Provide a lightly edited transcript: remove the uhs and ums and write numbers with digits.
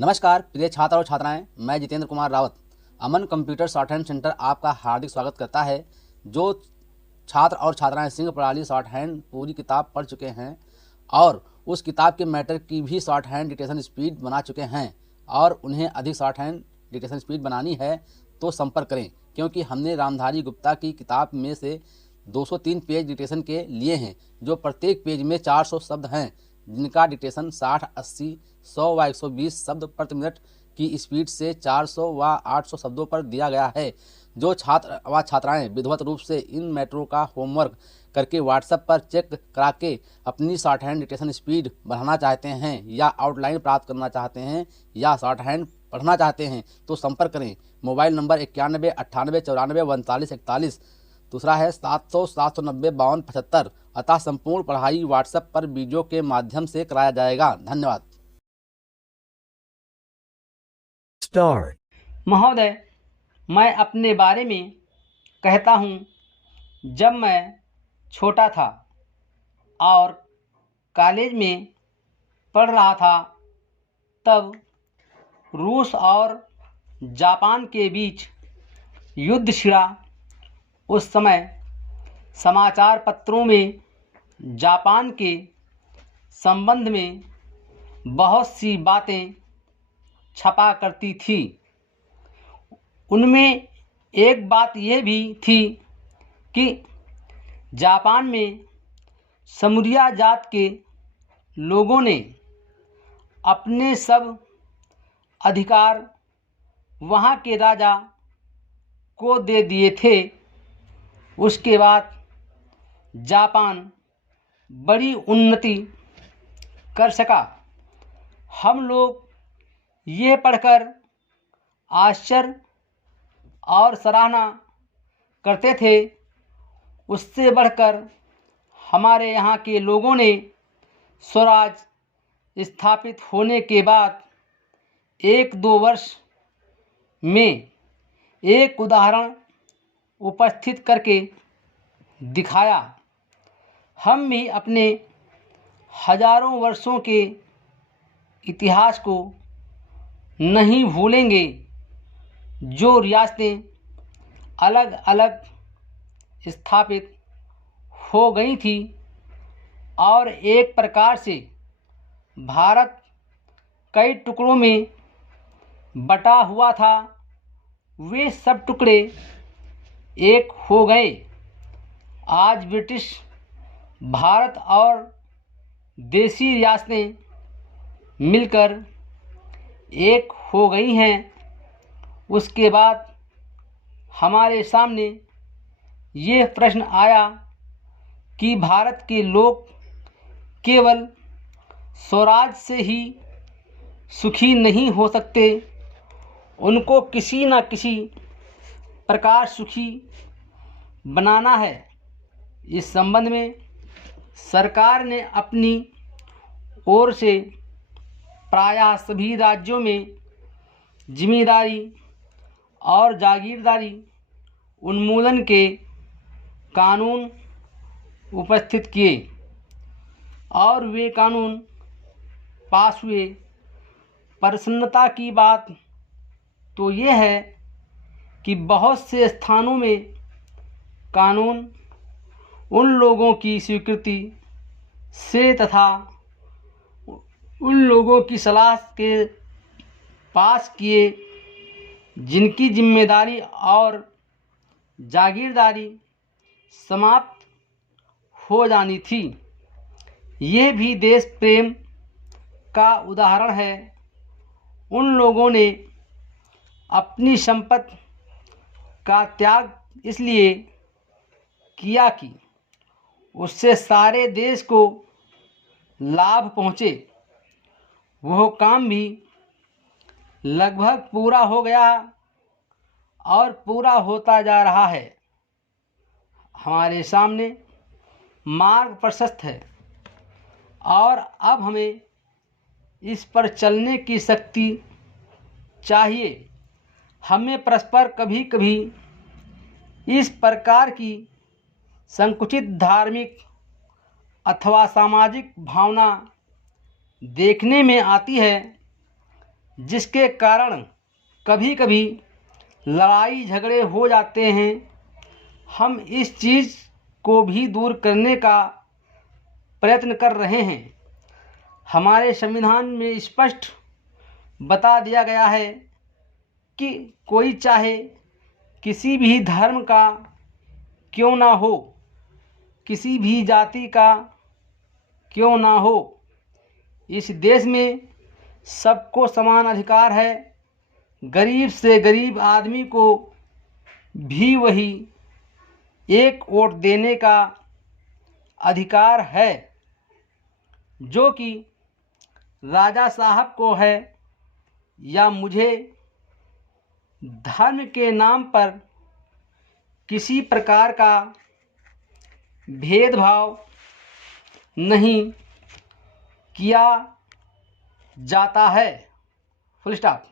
नमस्कार प्रिय छात्र और छात्राएं, मैं जितेंद्र कुमार रावत अमन कंप्यूटर शॉर्ट हैंड सेंटर आपका हार्दिक स्वागत करता है। जो छात्र और छात्राएं सिंह प्रणाली शॉर्ट हैंड पूरी किताब पढ़ चुके हैं और उस किताब के मैटर की भी शॉर्ट हैंड डिक्टेशन स्पीड बना चुके हैं और उन्हें अधिक शॉर्ट हैंड डिक्टेशन स्पीड बनानी है तो संपर्क करें, क्योंकि हमने रामधारी गुप्ता की किताब में से 203 पेज डिक्टेशन के लिए हैं, जो प्रत्येक पेज में 400 शब्द हैं, जिनका डिक्टेशन 60, 80, 100 व 120 शब्द प्रति मिनट की स्पीड से 400 व 800 शब्दों पर दिया गया है। जो छात्र व छात्राएं विधिवत रूप से इन मैटरों का होमवर्क करके व्हाट्सएप पर चेक करा के अपनी शॉर्ट हैंड डिक्टेशन स्पीड बढ़ाना चाहते हैं या आउटलाइन प्राप्त करना चाहते हैं या शॉर्ट हैंड पढ़ना चाहते हैं तो संपर्क करें। Mobile number 91 98 94 39 41। दूसरा है 700 790 52 75। अतः संपूर्ण पढ़ाई व्हाट्सएप पर वीडियो के माध्यम से कराया जाएगा। धन्यवाद। Start. महोदय, मैं अपने बारे में कहता हूँ। जब मैं छोटा था और कॉलेज में पढ़ रहा था, तब रूस और जापान के बीच युद्ध छिड़ा। उस समय समाचार पत्रों में जापान के संबंध में बहुत सी बातें छपा करती थी। उनमें एक बात यह भी थी कि जापान में समुरिया जात के लोगों ने अपने सब अधिकार वहाँ के राजा को दे दिए थे। उसके बाद जापान बड़ी उन्नति कर सका। हम लोग ये पढ़कर आश्चर्य और सराहना करते थे। उससे बढ़कर हमारे यहाँ के लोगों ने स्वराज स्थापित होने के बाद 1-2 वर्ष में एक उदाहरण उपस्थित करके दिखाया। हम भी अपने हजारों वर्षों के इतिहास को नहीं भूलेंगे। जो रियासतें अलग अलग स्थापित हो गई थी और एक प्रकार से भारत कई टुकड़ों में बटा हुआ था, वे सब टुकड़े एक हो गए। आज ब्रिटिश भारत और देसी रियासतें मिलकर एक हो गई हैं। उसके बाद हमारे सामने ये प्रश्न आया कि भारत के लोग केवल स्वराज से ही सुखी नहीं हो सकते, उनको किसी न किसी प्रकार सुखी बनाना है। इस संबंध में सरकार ने अपनी ओर से प्रायः सभी राज्यों में जिम्मेदारी और जागीरदारी उन्मूलन के कानून उपस्थित किए और वे कानून पास हुए। प्रसन्नता की बात तो ये है कि बहुत से स्थानों में कानून उन लोगों की स्वीकृति से तथा उन लोगों की सलाह के पास किए जिनकी जिम्मेदारी और जागीरदारी समाप्त हो जानी थी। ये भी देश प्रेम का उदाहरण है। उन लोगों ने अपनी संपत्ति का त्याग इसलिए किया कि उससे सारे देश को लाभ पहुँचे। वह काम भी लगभग पूरा हो गया और पूरा होता जा रहा है। हमारे सामने मार्ग प्रशस्त है और अब हमें इस पर चलने की शक्ति चाहिए। हमें परस्पर कभी कभी इस प्रकार की संकुचित धार्मिक अथवा सामाजिक भावना देखने में आती है जिसके कारण कभी कभी लड़ाई झगड़े हो जाते हैं, हम इस चीज़ को भी दूर करने का प्रयत्न कर रहे हैं। हमारे संविधान में स्पष्ट बता दिया गया है कि कोई चाहे किसी भी धर्म का क्यों ना हो, किसी भी जाति का क्यों ना हो, इस देश में सबको समान अधिकार है। गरीब से गरीब आदमी को भी वही एक वोट देने का अधिकार है जो कि राजा साहब को है, या मुझे धर्म के नाम पर किसी प्रकार का भेदभाव नहीं किया जाता है। Full stop.